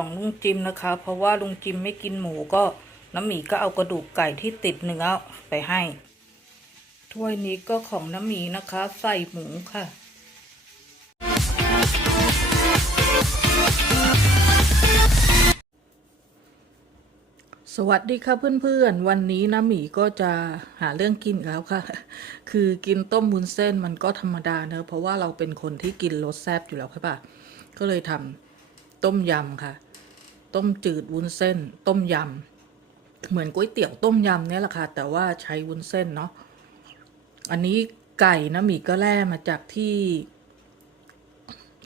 ของลุงจิมนะคะ เพราะว่าลุงจิมไม่กินหมูก็น้ำหมีก็เอากระดูกไก่ที่ติดเนื้อไปให้ ถ้วยนี้ก็ของน้ำหมีนะคะ ใส่หมูค่ะสวัสดีค่ะเพื่อนๆ วันนี้น้ำหมีก็จะหาเรื่องกินแล้วค่ะ คือกินต้มวุ้นเส้นมันก็ธรรมดาเนอะเพราะว่าเราเป็นคนที่กินรสแซ่บอยู่แล้วค่ปะก็เลยทำต้มยำค่ะ ต้มจืดวุ้นเส้น ต้มยำ เหมือนก๋วยเตี๋ยวต้มยำเนี่ยแหละค่ะ แต่ว่าใช้วุ้นเส้นเนาะ อันนี้ไก่น้ำหมี่ก็แล่มาจากที่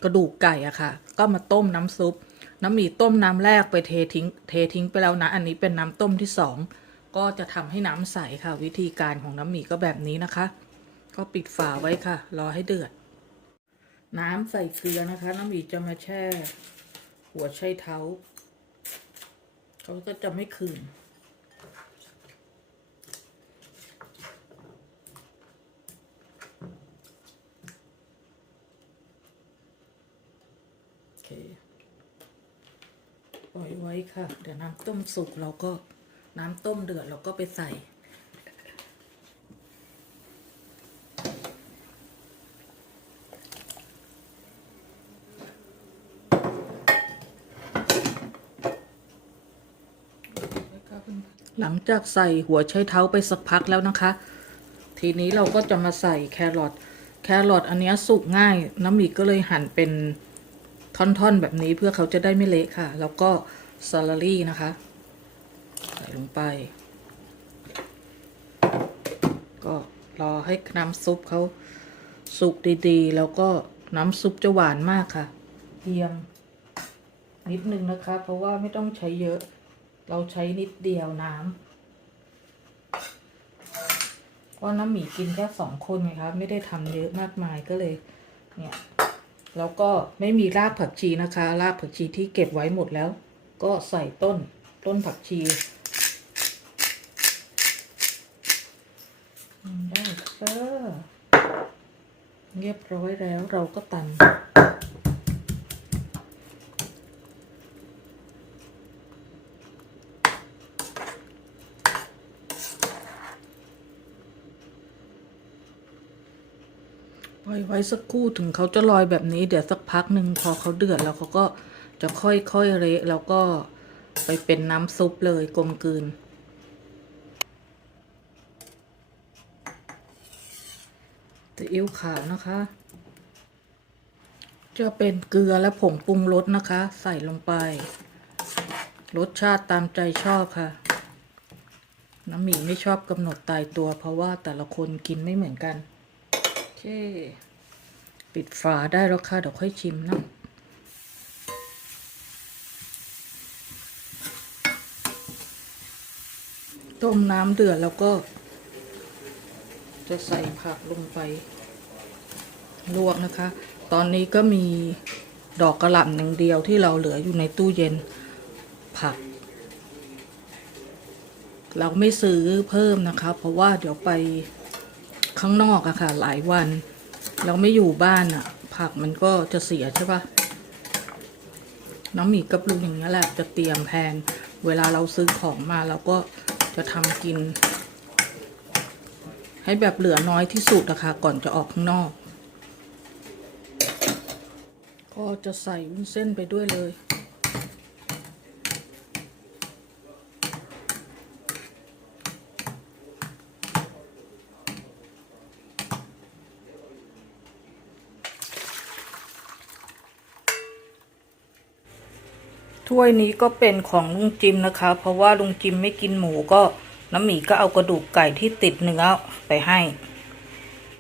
กระดูกไก่อะค่ะ ก็มาต้มน้ำซุป น้ำหมี่ต้มน้ำแรกไปเททิ้ง เททิ้งไปแล้วนะ อันนี้เป็นน้ำต้มที่สอง ก็จะทำให้น้ำใสค่ะ วิธีการของน้ำหมี่ก็แบบนี้นะคะ ก็ปิดฝาไว้ค่ะ รอให้เดือด น้ำใส่เกลือนะคะ น้ำหมี่จะมาแช่ หัวไชเท้า เขาก็จะไม่คืน โอเค ปล่อยไว้ค่ะ เดี๋ยวน้ำต้มสุกเราก็น้ำต้มเดือดเราก็ไปใส่ หลังจากใส่หัวไชเท้าไปสักพักแล้วนะคะ ทีนี้เราก็จะมาใส่แครอท แครอทอันเนี้ยสุกง่าย น้ำหมีก็เลยหั่นเป็นท่อนๆแบบนี้เพื่อเขาจะได้ไม่เละค่ะ แล้วก็ซาลารี่นะคะ ใส่ลงไป ก็รอให้น้ำซุปเขาสุกดีๆ แล้วก็น้ำซุปจะหวานมากค่ะเพียงนิดนึงนะคะ เพราะว่าไม่ต้องใช้เยอะ เราใช้นิดเดียวน้ำเพราะน้ำหมีกินแค่สองคนไงคะไม่ได้ทำเยอะมากมายก็เลย เนี่ย แล้วก็ไม่มีรากผักชีนะคะ รากผักชีที่เก็บไว้หมดแล้ว ก็ใส่ต้นต้นผักชีได้ค่ะเรียบร้อยแล้วเราก็ตำ ล่อยไว้สักครู่ถึงเขาจะลอยแบบนี้เดี๋ยวสักพักหนึ่งพอเขาเดือดแล้วเขาก็จะค่อยๆเละแล้วก็ไปเป็นน้ำซุปเลยกลมกลืนซีอิ๊วขาวนะคะ จะเป็นเกลือและผงปรุงรสนะคะ ใส่ลงไป รสชาติตามใจชอบค่ะ น้ำหมี่ไม่ชอบกำหนดตายตัวเพราะว่าแต่ละคนกินไม่เหมือนกัน เค ปิดฝาได้แล้วค่ะ เดี๋ยวค่อยชิมนะต้มน้ำเดือดแล้วก็ จะใส่ผักลงไป ลวกนะคะ ตอนนี้ก็มีดอกกระหล่ำหนึ่งเดียวที่เราเหลืออยู่ในตู้เย็นผัก เราไม่ซื้อเพิ่มนะคะ เพราะว่าเดี๋ยวไป ข้างนอกอะค่ะ หลายวัน เราไม่อยู่บ้านอะผักมันก็จะเสียใช่ปะน้องหมีกับลุงอย่างนี้ยแหละจะเตรียมแพนเวลาเราซื้อของมาเราก็จะทำกิน ให้แบบเหลือน้อยที่สุดนะคะก่อนจะออกข้างนอก ก็จะใส่วุ้นเส้นไปด้วยเลย ถ้วยนี้ก็เป็นของลุงจิมนะคะ เพราะว่าลุงจิมไม่กินหมูก็น้ำหมีก็เอากระดูกไก่ที่ติดเนื้อไปให้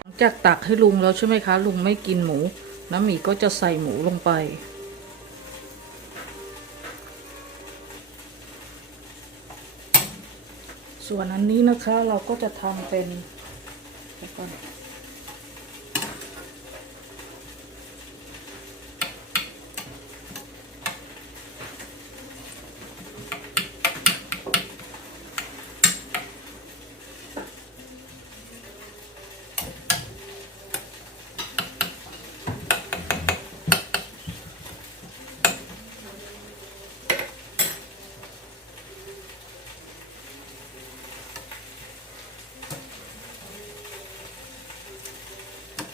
หลังจากตักให้ลุงแล้วใช่ไหมคะ ลุงไม่กินหมู น้ำหมีก็จะใส่หมูลงไป ส่วนอันนี้นะคะเราก็จะทำเป็นเดี๋ยวก่อน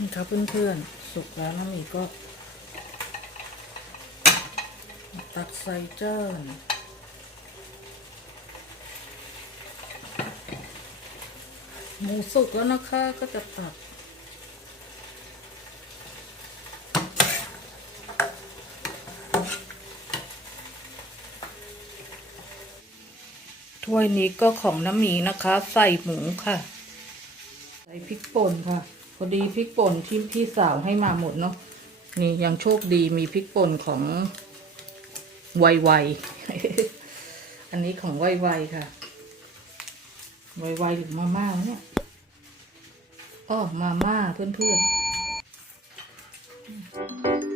นี่ครับเพื่อนๆ สุกแล้วน้ำหมีก็ ตักใส่จานหมูสุกแล้วนะคะก็จะตักถ้วยนี้ก็ของน้ำหมีนะคะ ใส่หมูค่ะ ใส่พริกป่นค่ะ พอดีพริกป่นที่พี่สาวให้มาหมดเนาะนี่ยังโชคดีมีพริกป่นของไวไวอันนี้ของไวไวค่ะไวไวหรือมาม่าเนี่ยอ้อมาม่าเพื่อนๆ